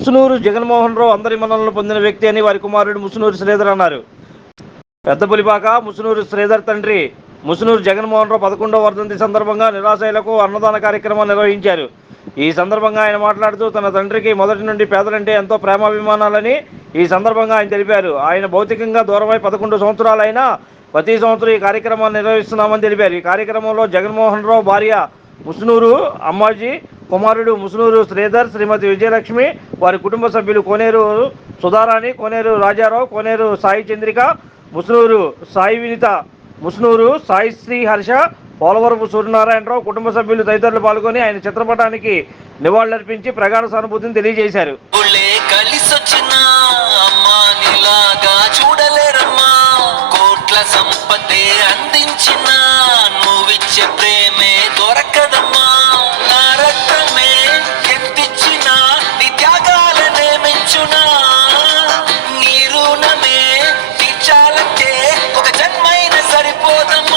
ముసునూరు జగన్మోహన్ రావు అందరి మన్ననలు పొందిన వ్యక్తి అని వారి కుమారుడు ముసునూరు శ్రీధర్ అన్నారు. పెద్ద పులిపాక ముసునూరు శ్రీధర్ తండ్రి ముసునూరు జగన్మోహన్ రావు పదకొండవ వర్ధంతి సందర్భంగా నిరాశయులకు అన్నదాన కార్యక్రమం నిర్వహించారు. ఈ సందర్భంగా ఆయన మాట్లాడుతూ తన తండ్రికి మొదటి నుండి పేదలంటే ఎంతో ప్రేమాభిమానాలని ఈ సందర్భంగా ఆయన తెలిపారు. ఆయన భౌతికంగా దూరమై పదకొండు సంవత్సరాలైనా ప్రతి సంవత్సరం ఈ కార్యక్రమాన్ని నిర్వహిస్తున్నామని తెలిపారు. ఈ కార్యక్రమంలో జగన్మోహన్ రావు భార్య ముసునూరు అమ్మాజీ కుమారుడు ముసునూరు శ్రీధర్ శ్రీమతి విజయలక్ష్మి వారి కుటుంబ సభ్యులు కోనేరు సుధారాణి కోనేరు రాజారావు కోనేరు సాయి చంద్రిక ముసునూరు సాయి వినిత ముసునూరు సాయి శ్రీ హర్ష పోలవరపు సూర్యనారాయణరావు కుటుంబ సభ్యులు తదితరులు పాల్గొని ఆయన చిత్రపటానికి నివాళులర్పించి ప్రగాఢ సానుభూతిని తెలియజేశారు. కలిసొచ్చిన నీ రుణమే తీర్చాలంటే ఒక జన్మైన సరిపోదం